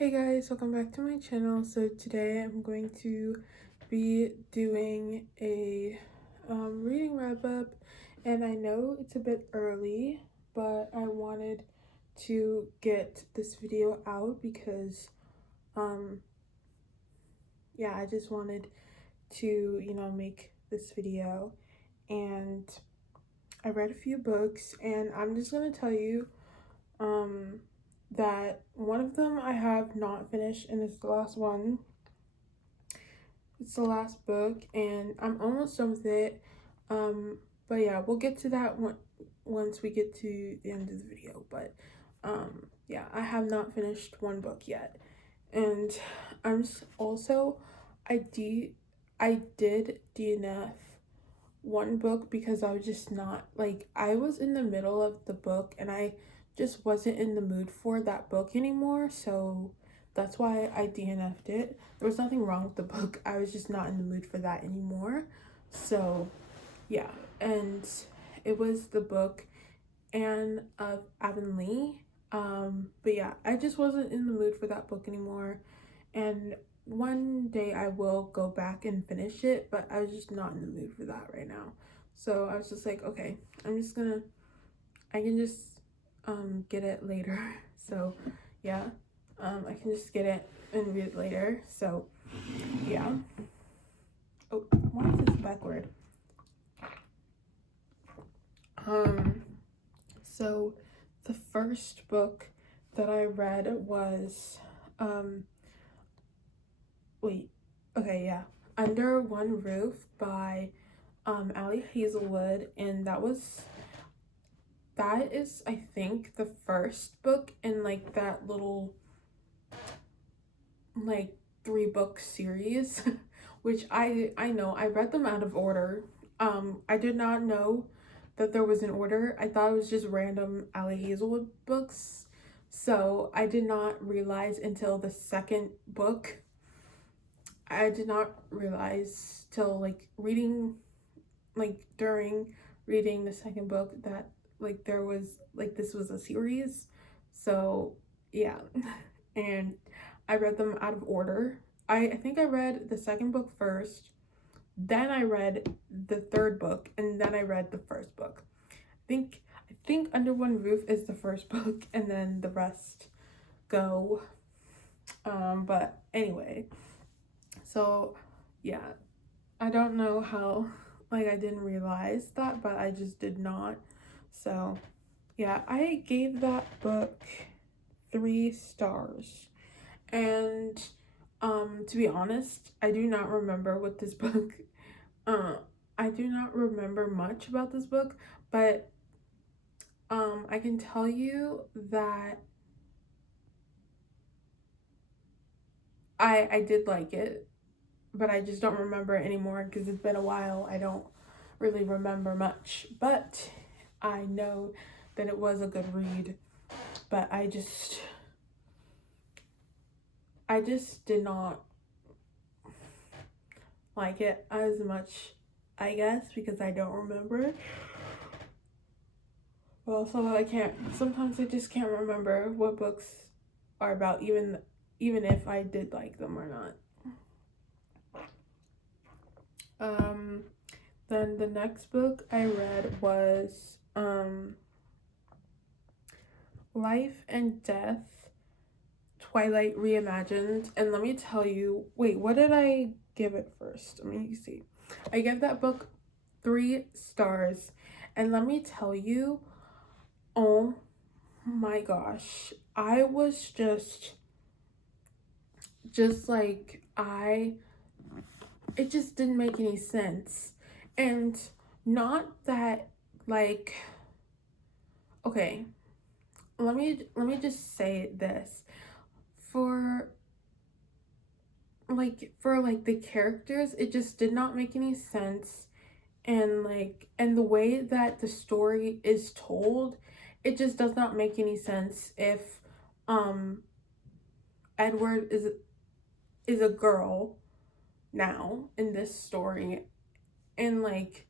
Hey guys, welcome back to my channel. So today I'm going to be doing a reading wrap up, and I know it's a bit early, but I wanted to get this video out because yeah, I just wanted to make this video. And I read a few books, and I'm just gonna tell you that one of them I have not finished, and it's the last one. It's the last book, and I'm almost done with it. Um, but yeah, we'll get to that one once we get to the end of the video. But yeah, I have not finished one book yet, and I'm just also I did DNF one book because I was just not like, I was in the middle of the book and I just wasn't in the mood for that book anymore, so that's why I DNF'd it. There was nothing wrong with the book, I was just not in the mood for that anymore. So yeah, and it was the book Anne of Avonlea. But yeah, I just wasn't in the mood for that book anymore, and one day I will go back and finish it, but I was just not in the mood for that right now. So I was just like, okay, I can just get it later. So yeah, I can just get it and read it later. So yeah. Oh, why is this backward? So the first book that I read was wait, okay, yeah, Under One Roof by Ali Hazelwood, and that is, I think, the first book in like that little like 3-book series, which I know I read them out of order. I did not know that there was an order. I thought it was just random Ali Hazelwood books. So I did not realize until the second book. I did not realize till like reading, like during reading the second book, that like there was like this was a series. So yeah. And I read them out of order. I think I read the second book first, then I read the third book, and then I read the first book. I think Under One Roof is the first book, and then the rest go. But anyway, so yeah, I don't know how, like, I didn't realize that, but I just did not. So yeah, I gave that book 3 stars. And to be honest, I do not remember what this book uh I do not remember much about this book, but I can tell you that I did like it, but I just don't remember it anymore because it's been a while. I don't really remember much, but I know that it was a good read. But I just did not like it as much, I guess, because I don't remember it. Well, so I can't, sometimes I just can't remember what books are about, even if I did like them or not. Then the next book I read was Life and Death, Twilight Reimagined. And let me tell you, wait, what did I give it first? Let me see. I gave that book 3 stars, and let me tell you, oh my gosh, I was just like, it just didn't make any sense. And not that, like, okay, let me just say this. For the characters, it just did not make any sense. And the way that the story is told, it just does not make any sense if um Edward is a girl now in this story. And like,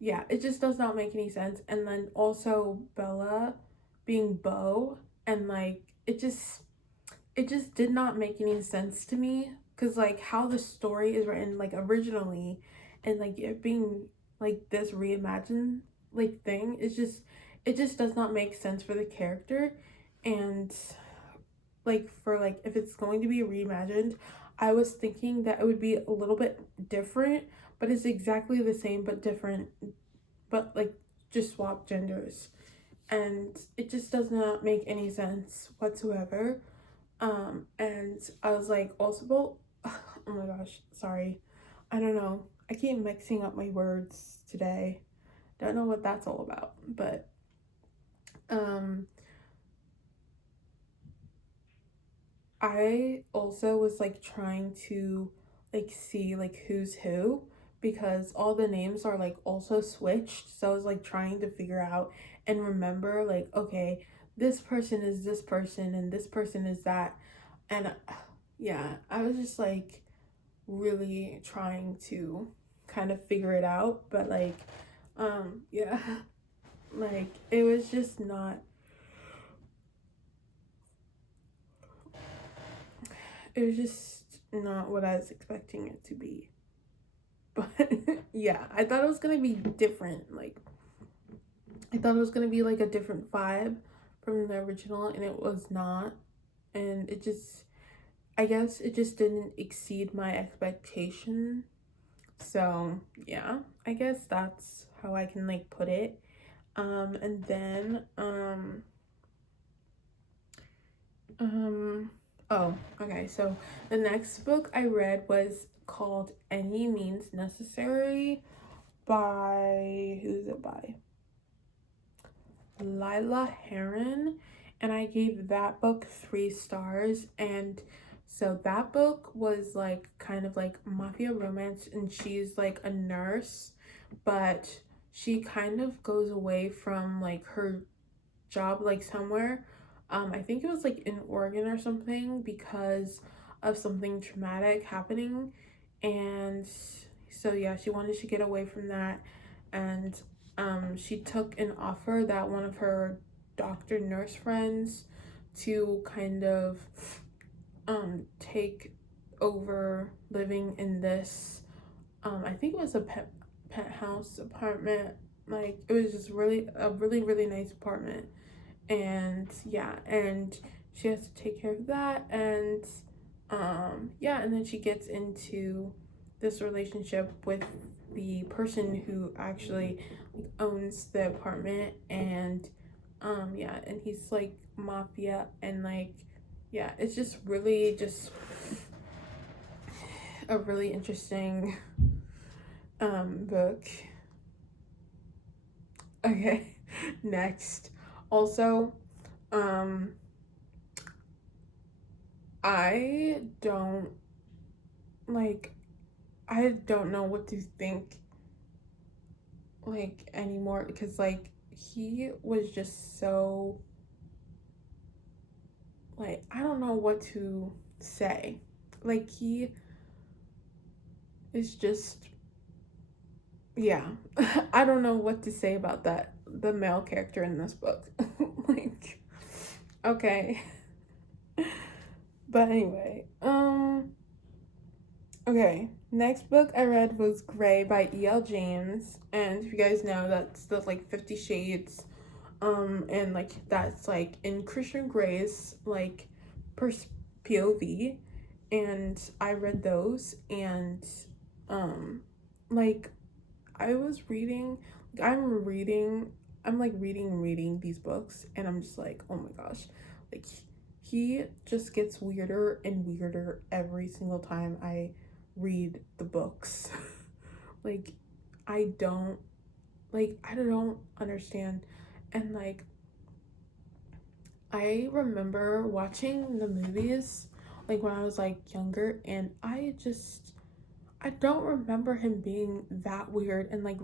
yeah, it just does not make any sense. And then also Bella being Beau, and like, it just, it just did not make any sense to me, because like how the story is written like originally, and like it being like this reimagined like thing, is just, it just does not make sense for the character. And like for like if it's going to be reimagined, I was thinking that it would be a little bit different, but it's exactly the same but different, but like just swap genders. And it just does not make any sense whatsoever. And I was like, also, well, oh my gosh, sorry. I don't know. I keep mixing up my words today. Don't know what that's all about. But, um, I also was like trying to like see like who's who, because all the names are like also switched. So I was like trying to figure out and remember like, okay, this person is this person and this person is that. And yeah, I was just like really trying to kind of figure it out, but like yeah, like it was just not, it was just not what I was expecting it to be. But yeah, I thought it was gonna be different. Like I thought it was gonna be like a different vibe from the original, and it was not. And it just, I guess it just didn't exceed my expectation. So yeah, I guess that's how I can like put it. And then um oh, okay. So the next book I read was called Any Means Necessary by, who's it by? Lila Heron, and I gave that book 3 stars. And so that book was like kind of like mafia romance, and she's like a nurse, but she kind of goes away from like her job like somewhere. I think it was like in Oregon or something, because of something traumatic happening. And so yeah, she wanted to get away from that. And she took an offer that one of her doctor nurse friends to kind of take over living in this, I think it was a penthouse apartment. Like it was just really a really nice apartment. And yeah, and she has to take care of that. And yeah, and then she gets into this relationship with the person who actually like owns the apartment. And yeah, and he's like mafia. And like yeah, it's just really just a really interesting book. Okay. Next, also, um I don't like, I don't know what to think like anymore, because like he was just so, like I don't know what to say. Like he is just, yeah. I don't know what to say about that, the male character in this book. Like okay. But anyway, okay, next book I read was Gray by E.L. James. And if you guys know, that's the like 50 Shades. And like that's like in Christian Gray's like POV. And I read those. And um like I was reading, I'm like reading these books, and I'm just like, oh my gosh, like he just gets weirder and weirder every single time I read the books. Like I don't, like I don't understand. And like I remember watching the movies like when I was like younger, and I don't remember him being that weird. And like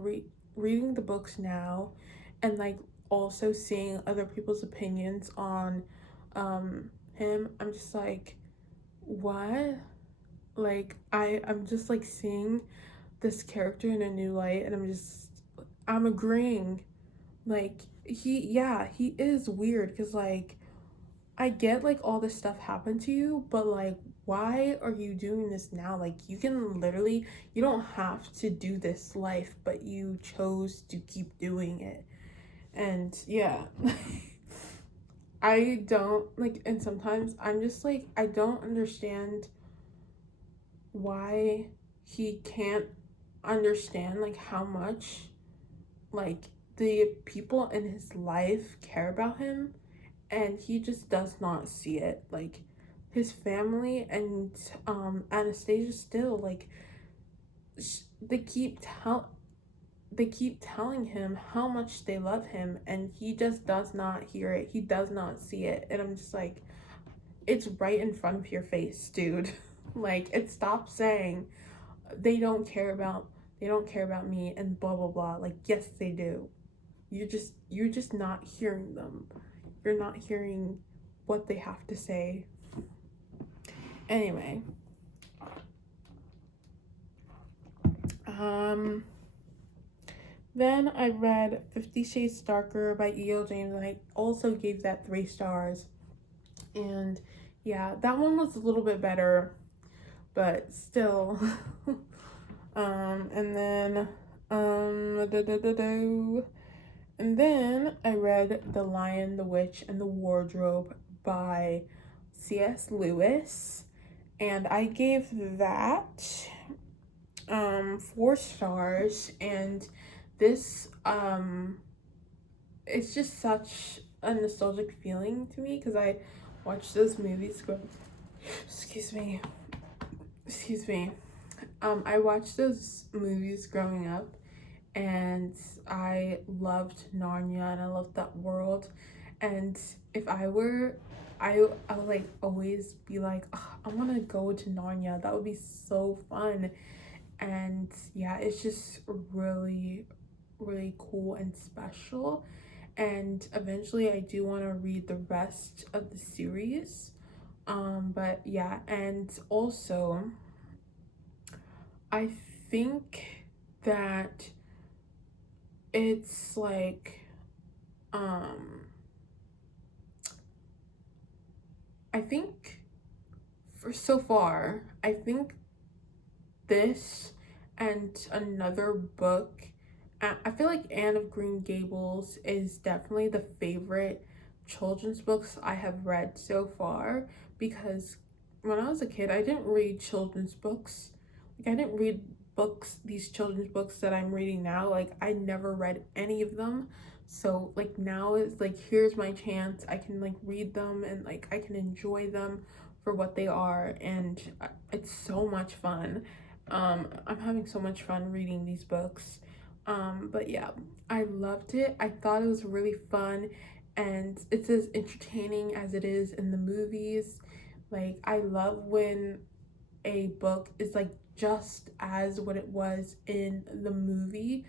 reading the books now, and like also seeing other people's opinions on him, I'm just like, what? Like I'm just like seeing this character in a new light, and I'm agreeing. Like he, yeah, he is weird, because like I get like all this stuff happened to you, but like why are you doing this now? Like you can literally, you don't have to do this life, but you chose to keep doing it. And yeah, I don't like, and sometimes I'm just like, I don't understand why he can't understand like how much like the people in his life care about him, and he just does not see it. Like his family and Anastasia still like they they keep telling him how much they love him, and he just does not hear it. He does not see it. And I'm just like, it's right in front of your face, dude. Like it stops saying they don't care about me and blah blah blah. Like yes they do. You're just not hearing them. You're not hearing what they have to say. Anyway, then I read 50 Shades Darker by E.L. James, and I also gave that 3 stars. And yeah, that one was a little bit better, but still. And then, and then I read The Lion, the Witch, and the Wardrobe by C.S. Lewis, and I gave that 4 stars. And this it's just such a nostalgic feeling to me because I watched those movies excuse me I watched those movies growing up, and I loved Narnia and I loved that world. And if I were, I would like always be like, "Ugh, I want to go to Narnia. That would be so fun." And yeah, it's just really, really cool and special. And eventually, I do want to read the rest of the series. But yeah, and also, I think that it's like, I think for so far, I think this and another book, I feel like Anne of Green Gables is definitely the favorite children's books I have read so far, because when I was a kid, I didn't read children's books. Like, I didn't read these children's books that I'm reading now. Like, I never read any of them. So, like, now it's like, here's my chance. I can, like, read them and, like, I can enjoy them for what they are. And it's so much fun. I'm having so much fun reading these books. But yeah, I loved it. I thought it was really fun, and it's as entertaining as it is in the movies. Like, I love when a book is like just as what it was in the movie,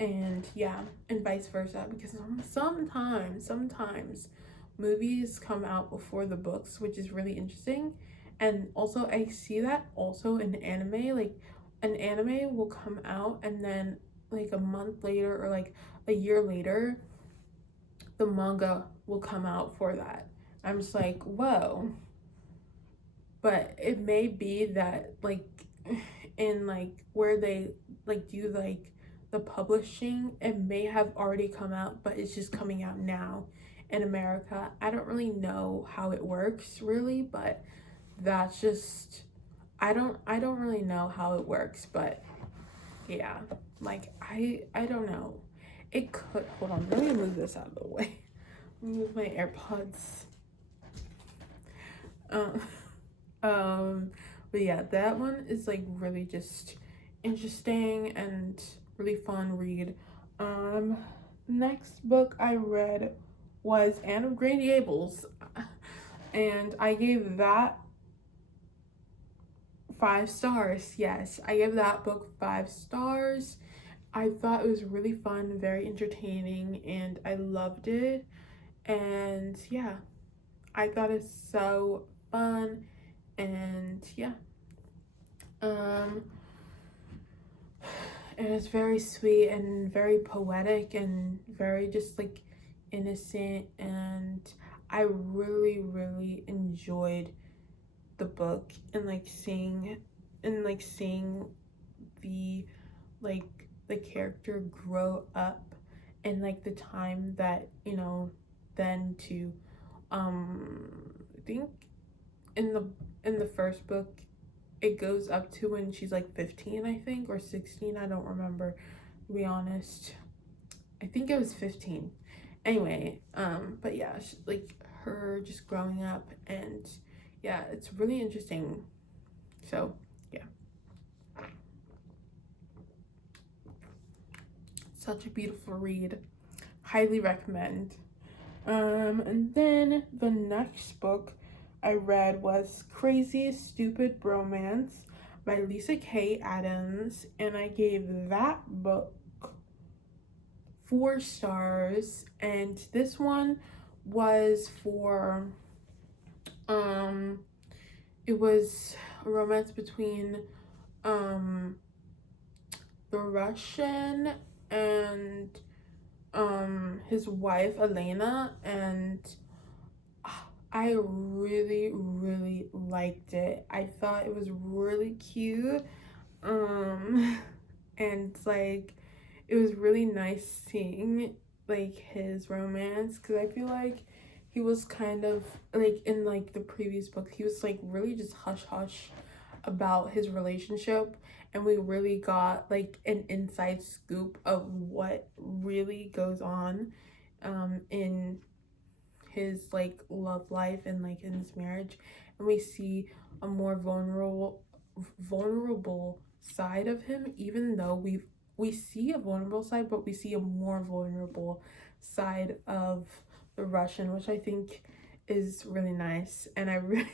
and yeah, and vice versa, because sometimes movies come out before the books, which is really interesting. And also I see that also in anime. Like an anime will come out, and then like a month later or like a year later the manga will come out for that. I'm just like, whoa. But it may be that like in like where they like do like the publishing, it may have already come out, but it's just coming out now in America. I don't really know how it works really, but that's just, I don't really know how it works. But yeah, like I don't know. It could, hold on, let me move this out of the way. Move my AirPods. Um but yeah, that one is like really just interesting and really fun read. Next book I read was Anne of Green Gables, and I gave that 5 stars. Yes, I gave that book 5 stars. I thought it was really fun, very entertaining, and I loved it. And yeah, I thought it's so fun. And yeah, um and it's very sweet and very poetic and very just like innocent. And I really, really enjoyed the book and like seeing the the character grow up and like the time that, you know, then to I think in the first book it goes up to when she's like 15, I think, or 16, I don't remember, to be honest. I think it was 15. Anyway, but yeah, like her just growing up, and yeah, it's really interesting. So yeah, such a beautiful read. Highly recommend. And then the next book I read was Crazy Stupid Bromance by Lisa K. Adams, and I gave that book 4 stars. And this one was for um it was a romance between um the Russian and his wife Elena, and I really, really liked it. I thought it was really cute. And like it was really nice seeing like his romance, because I feel like he was kind of like in like the previous book, he was like really just hush hush about his relationship, and we really got like an inside scoop of what really goes on in his like love life and like in his marriage, and we see a more vulnerable side of him, even though we see a vulnerable side, but we see a more vulnerable side of the Russian, which I think is really nice. And I really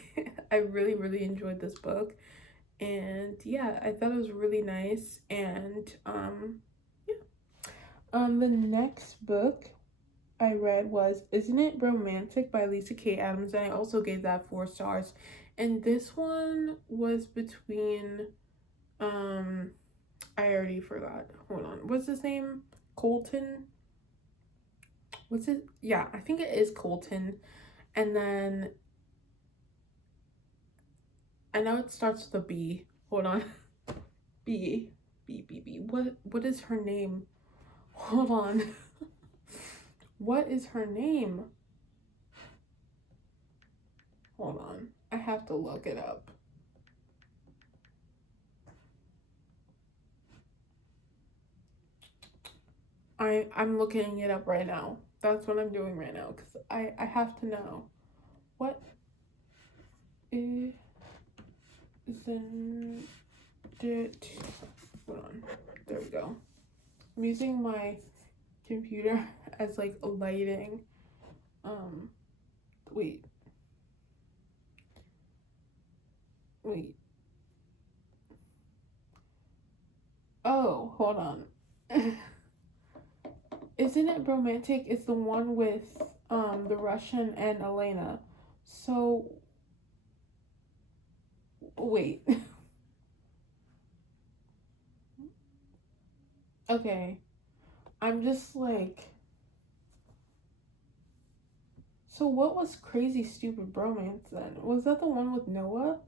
I really, really enjoyed this book. And yeah, I thought it was really nice. And yeah. The next book I read was Isn't It Romantic by Lisa K. Adams, and I also gave that 4 stars. And this one was between I already forgot. Hold on. What's his name? Colton? What's it? Yeah, I think it is Colton. And then I know it starts with a B. Hold on. B. B. What is her name? Hold on. What is her name? Hold on. I have to look it up. I'm looking it up right now. That's what I'm doing right now, because I have to know. What is in it? Hold on. There we go. I'm using my computer as like a lighting. Wait. Wait. Oh, hold on. Isn't It Romantic is the one with the Russian and Elena. So wait. Okay. I'm just like, so what was Crazy Stupid Bromance then? Was that the one with Noah?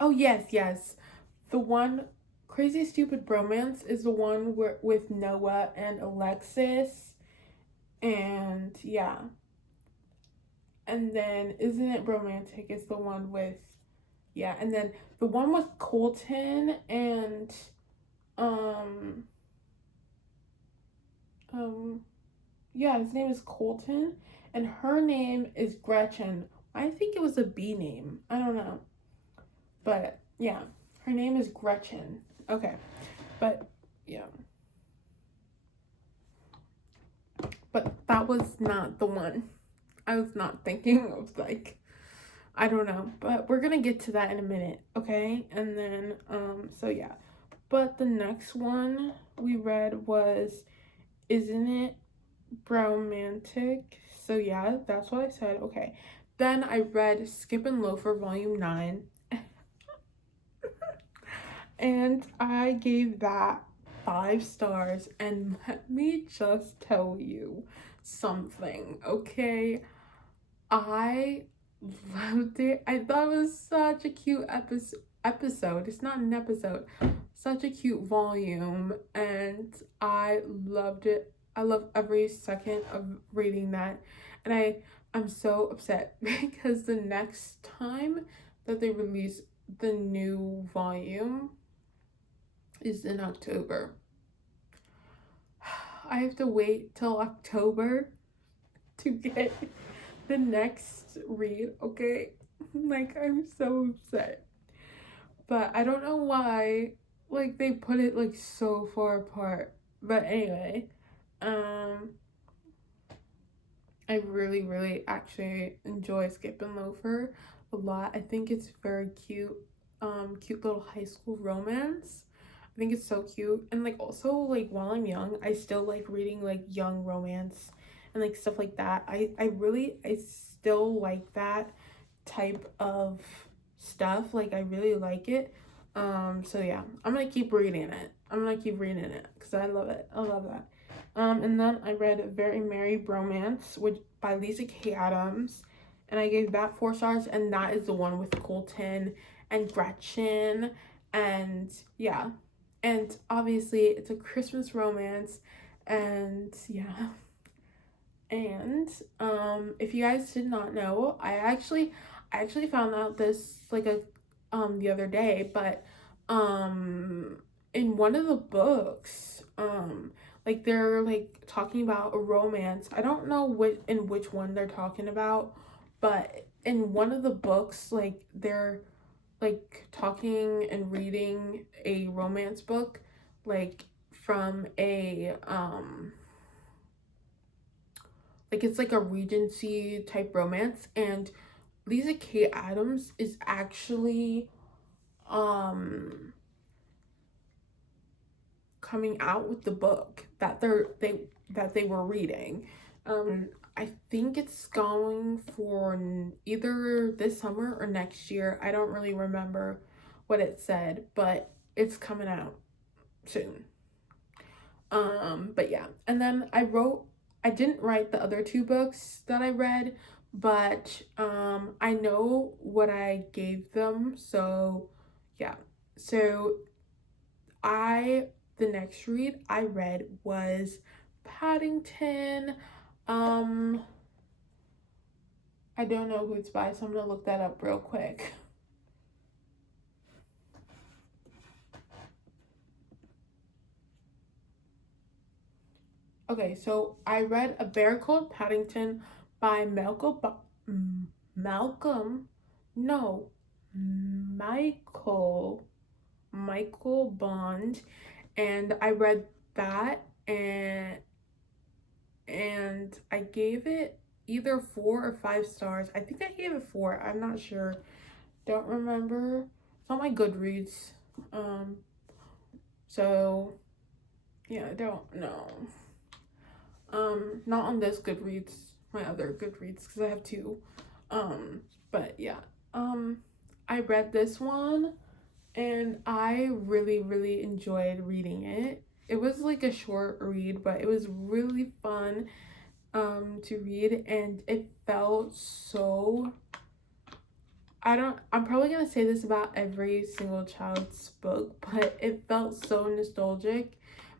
Oh yes, yes. The one Crazy Stupid Bromance is the one where with Noah and Alexis, and yeah. And then Isn't It Romantic is the one with, yeah, and then the one with Colton and um um yeah, his name is Colton, and her name is Gretchen. I think it was a B name. I don't know. But yeah, her name is Gretchen. Okay. But yeah. But that was not the one. I was not thinking of like, I don't know, but we're gonna get to that in a minute, okay? And then so yeah. But the next one we read was Isn't It Bromantic? So yeah, that's what I said. Okay. Then I read Skip and Loafer Volume 9. And I gave that 5 stars. And let me just tell you, something, okay? I loved it. I thought it was such a cute episode. It's not an episode. Such a cute volume, and I loved it. I love every second of reading that. And I'm so upset because the next time that they release the new volume is in October. I have to wait till October to get the next read, okay? Like, I'm so upset. But I don't know why, like, they put it, like, so far apart. But anyway, um, I really, really actually enjoy Skip and Loafer a lot. I think it's very cute, cute little high school romance. I think it's so cute. And like also like while I'm young, I still like reading like young romance and like stuff like that. I still like that type of stuff. Like I really like it. So yeah, I'm gonna keep reading it. I'm gonna keep reading it because I love it. I love that. And then I read Very Merry Bromance, which by Lisa K. Adams, and I gave that 4 stars. And that is the one with Colton and Gretchen, and yeah, and obviously it's a Christmas romance, and yeah. And if you guys did not know, I actually found out this like a the other day, but in one of the books, like they're like talking about a romance. I don't know which one they're talking about, but in one of the books, like they're like talking and reading a romance book, like from a like it's like a Regency type romance, and Lisa K. Adams is actually um coming out with the book that they were reading. I think it's going for either this summer or next year. I don't really remember what it said, but it's coming out soon. But yeah. And then I didn't write the other two books that I read, but I know what I gave them. So yeah. So I the next read I read was Paddington. Um I don't know who it's by, so I'm gonna look that up real quick. Okay, so I read A Bear Called Paddington by Malcolm, no, Michael Bond, and I read that, and I gave it either 4 or 5 stars. I think I gave it 4. I'm not sure. Don't remember. It's on my Goodreads. Um, so yeah, I don't know. Not on this Goodreads, my other Goodreads, because I have two. But yeah. I read this one and I really, really enjoyed reading it. It was like a short read, but it was really fun to read, and it felt so I'm probably gonna say this about every single child's book, but it felt so nostalgic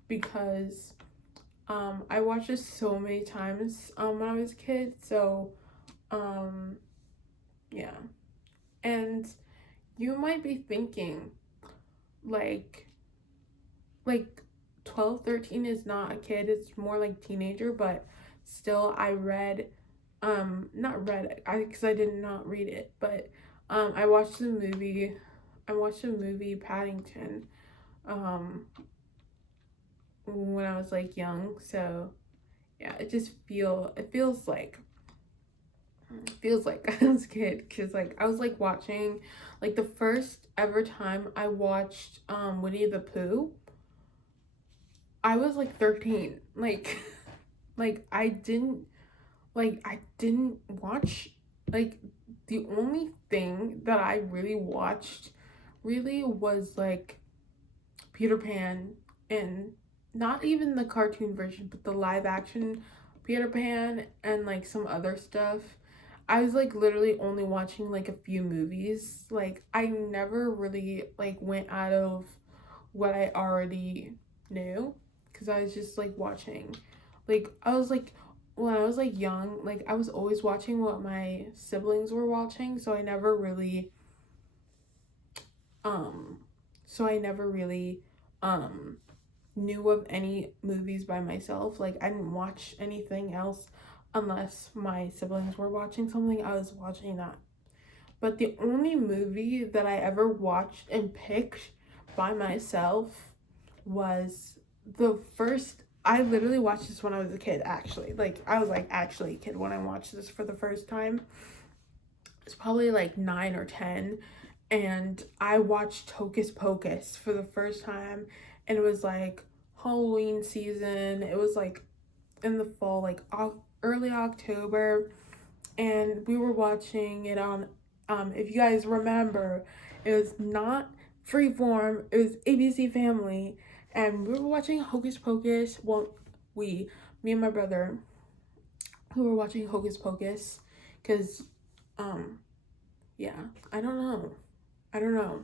because I watched this so many times when I was a kid. So um yeah. And you might be thinking like like 12, 13 is not a kid, it's more like teenager, but still I read not read it because I did not read it, but I watched the movie. I watched the movie Paddington when I was like young. So yeah, it feels like I was a kid, because like I was like watching like the first ever time I watched Winnie the Pooh, I was like 13. Like like I didn't watch, like the only thing that I really watched really was like Peter Pan, and not even the cartoon version but the live action Peter Pan and like some other stuff. I was like literally only watching like a few movies. Like I never really like went out of what I already knew because I was just like watching. Like I was like when I was like young, like I was always watching what my siblings were watching, so I never really um so I never really um knew of any movies by myself. Like I didn't watch anything else unless my siblings were watching something, I was watching that. But the only movie that I ever watched and picked by myself was the first. I literally watched this when I was a kid, actually. Like, I was like actually a kid when I watched this for the first time. It's probably like 9 or 10. And I watched Hocus Pocus for the first time. And it was like Halloween season. It was like in the fall, like early October. And we were watching it on, if you guys remember, it was not Freeform, it was ABC Family, and we were watching Hocus Pocus. Well, me and my brother, who were watching Hocus Pocus, because, yeah, I don't know,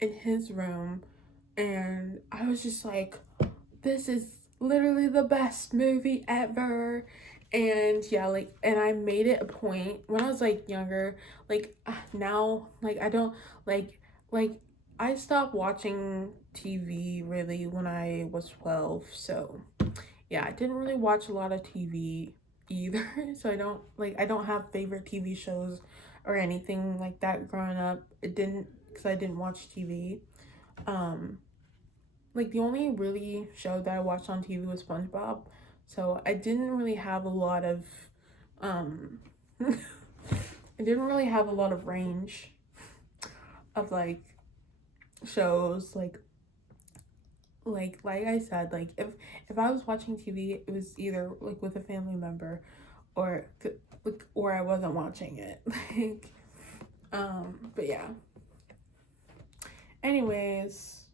in his room, and I was just like, this is literally the best movie ever. And yeah, like, and I made it a point when I was like younger, like now, like I don't like I stopped watching TV really when I was 12. So yeah, I didn't really watch a lot of TV either. So I don't have favorite TV shows or anything like that growing up. It didn't, because I didn't watch TV. um like the only really show that I watched on TV was SpongeBob. So I didn't really have a lot of um I didn't really have a lot of range of like shows, like I said, like if I was watching TV, it was either like with a family member or like or I wasn't watching it. Like but yeah. Anyways,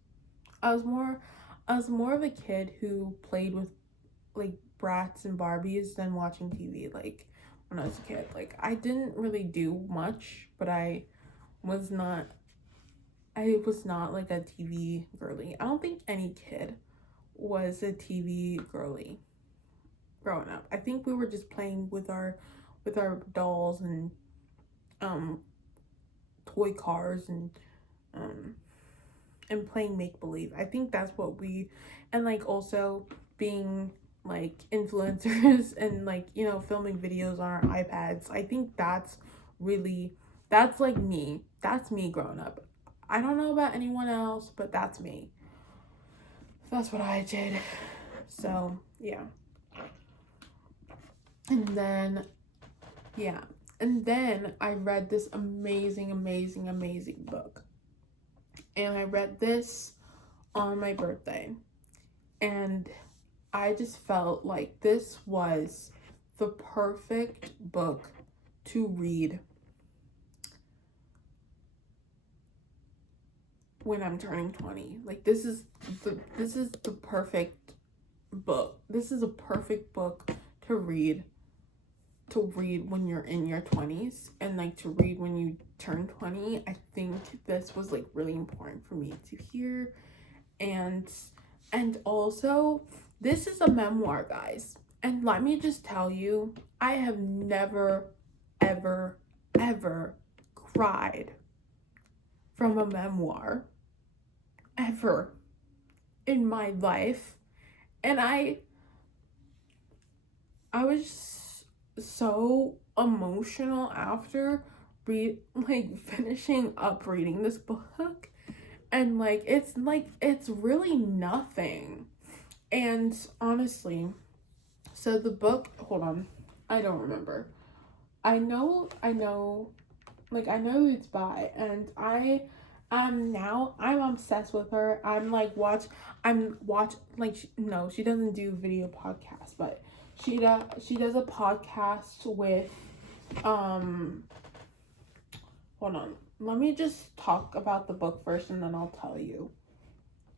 I was more of a kid who played with like Bratz and Barbies than watching TV. Like when I was a kid, like I didn't really do much, but was not I was not like a TV girly. I don't think any kid was a TV girly growing up. I think we were just playing with our dolls and um toy cars um and playing make believe. I think that's what we, and like also being like influencers and like, you know, filming videos on our iPads. I think that's like me. That's me growing up. I don't know about anyone else, but that's me. That's what I did. So, yeah. And then yeah. And then I read this amazing book. And I read this on my birthday. And I just felt like this was the perfect book to read when I'm turning 20. Like this is the perfect book. This is a perfect book to read when you're in your 20s, and like to read when you turn 20. I think this was like really important for me to hear. And also, this is a memoir, guys. And let me just tell you, I have never, ever, ever cried from a memoir ever in my life. And I was so emotional after finishing up reading this book. And it's really nothing. And honestly, so the book, hold on, I don't remember. I know, like I know who it's by, and now I'm obsessed with her. I'm watch like no, she doesn't do video podcasts, but she does a podcast with hold on. Let me just talk about the book first and then I'll tell you.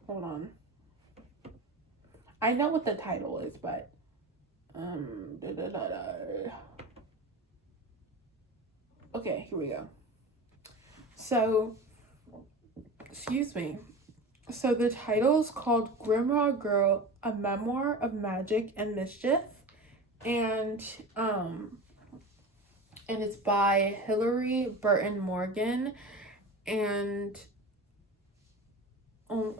Hold on. I know what the title is, but Da, da, da, da. Okay, here we go. So, excuse me. So the title is called Grimoire Girl, a memoir of magic and mischief, and um, and it's by Hilary Burton Morgan, and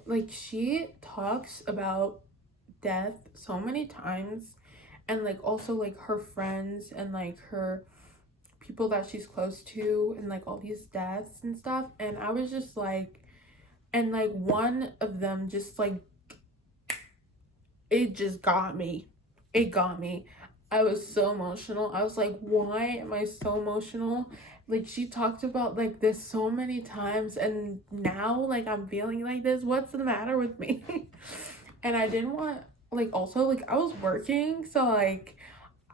like she talks about death so many times, and like also like her friends and like her people that she's close to, and like all these deaths and stuff, and I was just like, and like one of them just like, it just got me. It got me. I was so emotional. I was like, why am I so emotional? Like she talked about like this so many times, and now like I'm feeling like this. What's the matter with me? And I didn't want, like, also like I was working, so like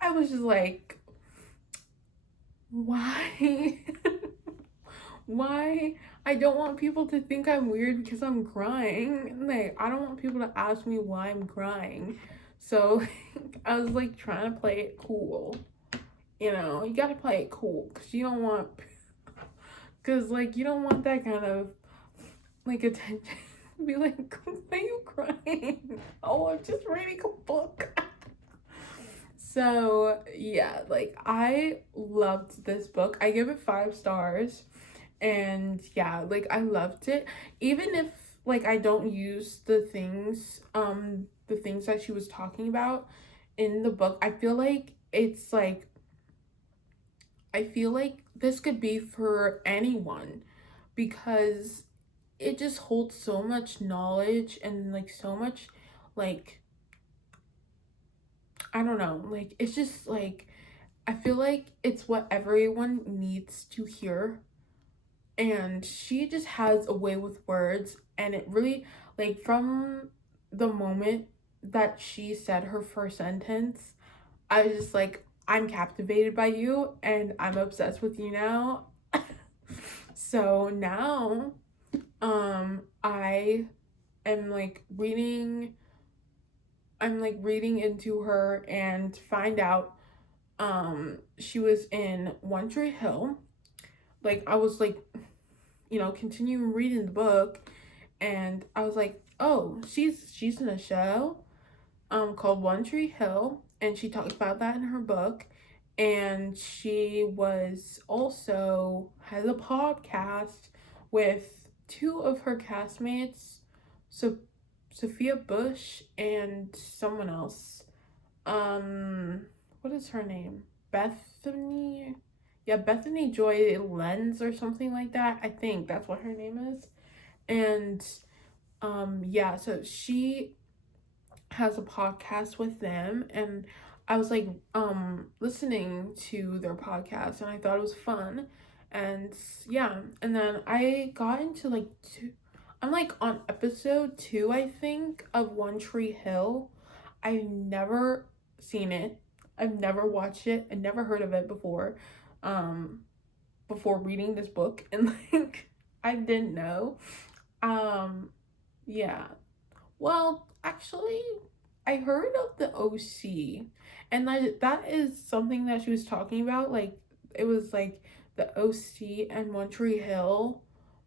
I was just like, why? Why? I don't want people to think I'm weird because I'm crying. Like, I don't want people to ask me why I'm crying. So, I was like trying to play it cool. You know, you gotta play it cool because you don't want, because like, you don't want that kind of like attention. Be like, why are you crying? Oh, I'm just reading a book. So, yeah, like, I loved this book. I give it 5 stars. And yeah, like I loved it, even if like I don't use the things that she was talking about in the book. I feel like it's like, I feel like this could be for anyone, because it just holds so much knowledge and like so much, like, I don't know, like it's just like, I feel like it's what everyone needs to hear. And she just has a way with words, and it really, like, from the moment that she said her first sentence, I was just like, I'm captivated by you and I'm obsessed with you now. So now I am like reading, I'm like reading into her and find out she was in One Tree Hill. Like I was like, you know, continuing reading the book, and I was like, oh, she's in a show called One Tree Hill, and she talks about that in her book. And she was also has a podcast with 2 of her castmates, so Sophia Bush and someone else. What is her name? Bethany? Yeah, Bethany Joy Lenz or something like that. I think that's what her name is. And yeah, so she has a podcast with them, and I was like listening to their podcast, and I thought it was fun. And yeah, and then I got into like I'm like on episode 2, I think, of One Tree Hill. I've never seen it. I've never watched it. I never heard of it before. Um before reading this book, and like I didn't know. Um yeah. Well, actually, I heard of the OC, and that is something that she was talking about. Like, it was like the OC and One Tree Hill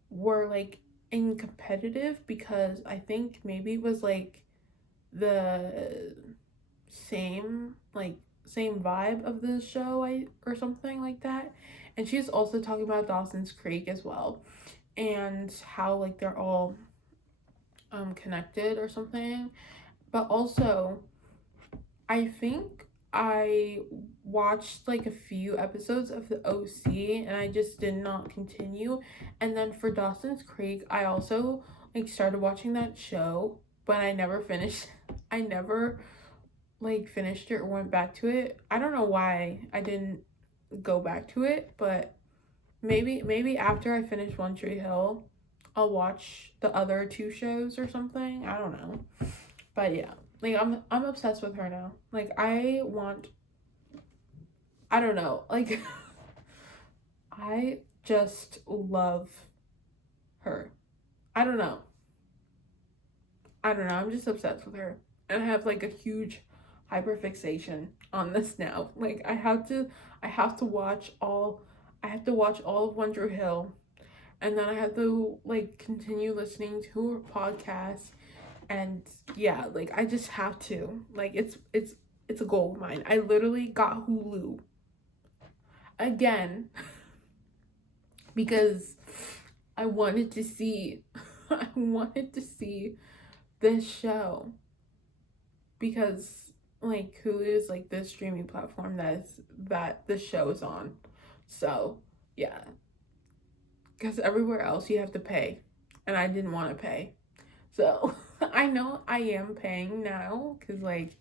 were like in competitive, because I think maybe it was like the same, like same vibe of the show, I or something like that. And she's also talking about Dawson's Creek as well, and how like they're all connected or something. But also, I think I watched like a few episodes of the OC, and I just did not continue. And then for Dawson's Creek, I also like started watching that show, but I never finished. I never like finished it or went back to it. I don't know why I didn't go back to it, but maybe after I finish One Tree Hill, I'll watch the other 2 shows or something. I don't know. But yeah, like I'm obsessed with her now. Like I don't know. Like I just love her. I don't know. I don't know. I'm just obsessed with her. And I have like a huge hyperfixation on this now. Like I have to watch all of One Tree Hill, and then I have to like continue listening to her podcast. And yeah, like I just have to. Like it's a goal of mine. I literally got Hulu again because I wanted to see I wanted to see this show, because like Hulu is like the streaming platform that the show is on. So yeah, because everywhere else you have to pay, and I didn't want to pay. So I know I am paying now because like,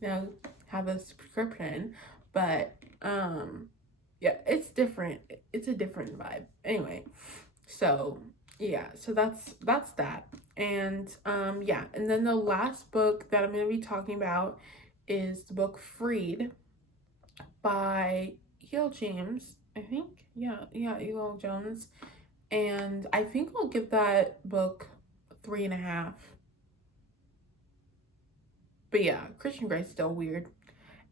you know, have a subscription, but yeah, it's different. It's a different vibe. Anyway, so yeah, so that's that. And yeah, and then the last book that I'm going to be talking about is the book Freed by E.L. James, I think. Yeah, E.L. Jones. And I think I'll give that book 3.5. But yeah, Christian Grey's still weird.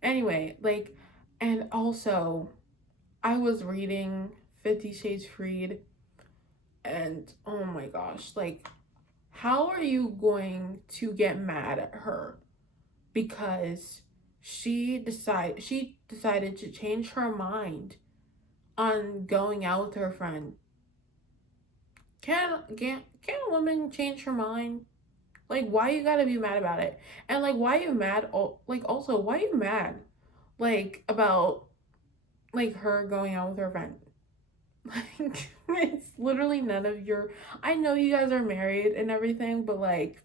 Anyway, like, and also I was reading 50 Shades Freed, and oh my gosh, like, how are you going to get mad at her because she decided to change her mind on going out with her friend? Can a woman change her mind? Like, why you gotta be mad about it? And like, why you mad? Like, also, why you mad? Like about like her going out with her friend. Like, it's literally none of your. I know you guys are married and everything, but like,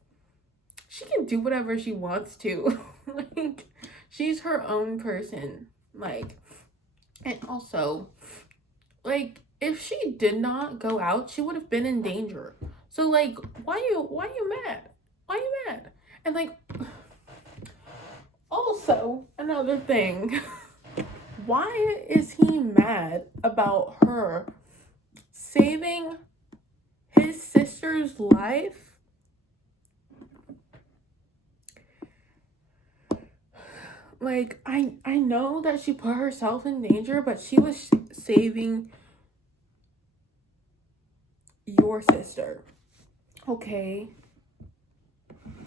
she can do whatever she wants to. Like, she's her own person. Like, and also, like, if she did not go out, she would have been in danger. So like, why you mad? Why you mad? And like, also another thing, why is he mad about her saving his sister's life? Like, I know that she put herself in danger, but she was saving your sister, okay?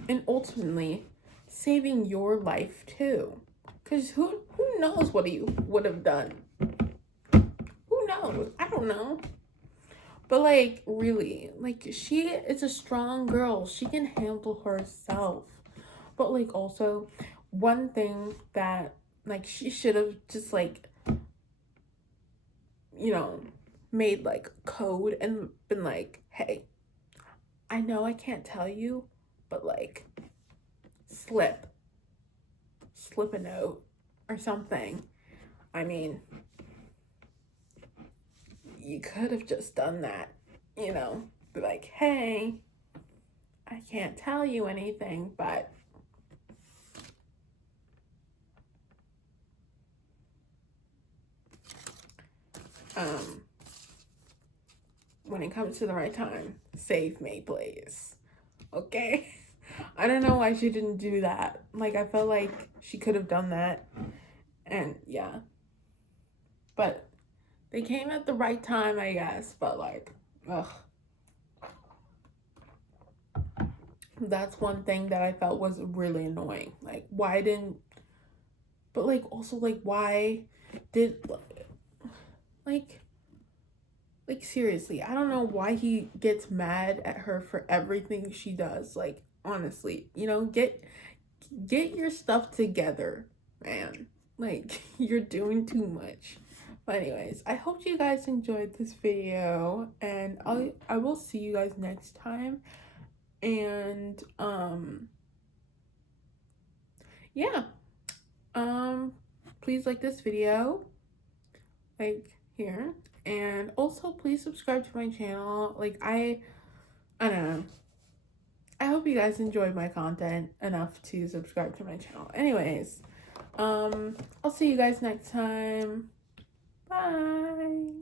And ultimately saving your life too, because who knows what you would have done. Who knows? I don't know. But like, really, like, she is a strong girl, she can handle herself. But like, also, one thing that like she should have just like, you know, made like code and been like, hey, I know I can't tell you, but like, slip a note or something. I mean, you could have just done that, you know, be like, hey, I can't tell you anything, but when it comes to the right time, save me, please. Okay? I don't know why she didn't do that. Like, I felt like she could have done that. And yeah. But they came at the right time, I guess. But like, ugh. That's one thing that I felt was really annoying. Like, why didn't. But like, also, like, why did. Like seriously, I don't know why he gets mad at her for everything she does. Like, honestly, you know, get your stuff together, man. Like, you're doing too much. But anyways, I hope you guys enjoyed this video, and I will see you guys next time. And yeah. Please like this video, like here, and also please subscribe to my channel. Like, I don't know, I hope you guys enjoyed my content enough to subscribe to my channel. Anyways, I'll see you guys next time. Bye.